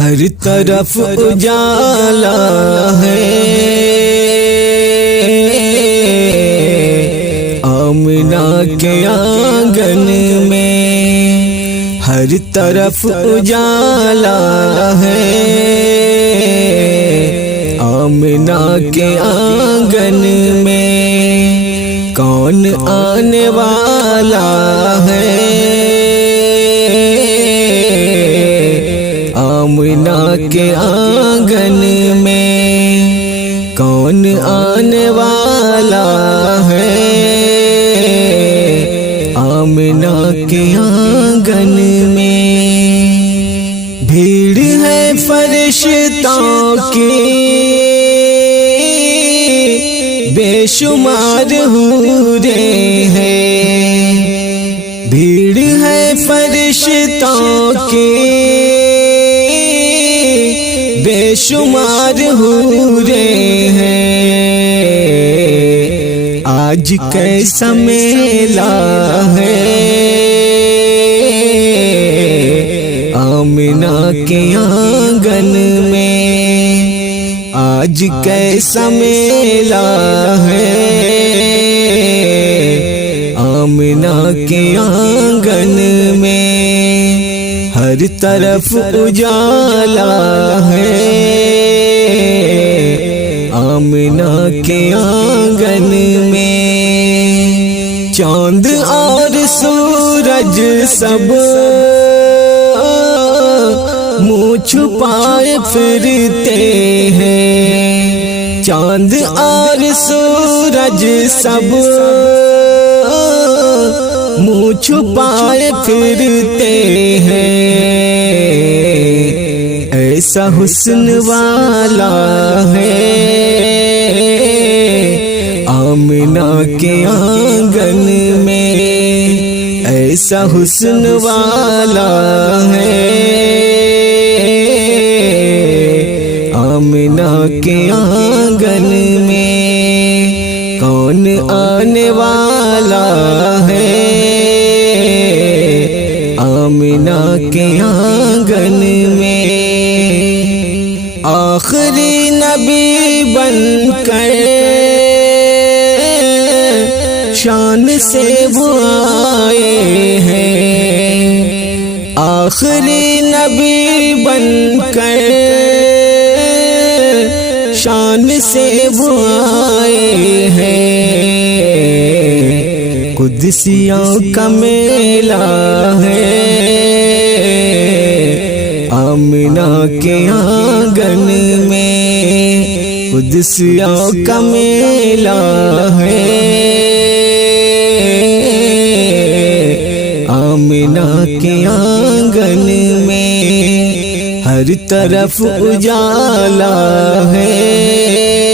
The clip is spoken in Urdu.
ہر طرف اجالا ہے، آمنہ کے آنگن میں ہر طرف اجالا ہے، آمنہ کے آنگن میں کون آنے والا ہے، آمنہ کے آنگن میں کون آنے والا ہے، آمنہ کے آنگن میں بھیڑ ہے فرشتوں کی بے شمار حوریں ہیں، بھیڑ ہے فرشتوں کی بے شمار حوریں ہیں، آج کیسا میلہ ہے، آمنہ کے آنگن میں آج کیسا میلہ ہے، آمنہ کے آنگن میں ہر طرف اجالا ہے، آمنہ کے آنگن میں چاند اور سورج سب منہ چھپائے پھرتے ہیں، چاند اور سورج سب منہ چھپائے پھرتے ہیں، ایسا حسن والا ہے، آمنہ کے آنگن میں ایسا حسن والا ہے، آمنہ کے آنگن میں کون آنے والا ہے، آمنہ کے آنگن میں آخری نبی بن کر شان سے وہ آئے ہیں، آخری نبی بن کر شان سے وہ آئے ہیں، قدسیوں کا میلہ ہے، آمنہ کے آنگن میں قدسیوں کا میلہ ہے، آمنہ کے آنگن میں، ہر طرف اجالا ہے،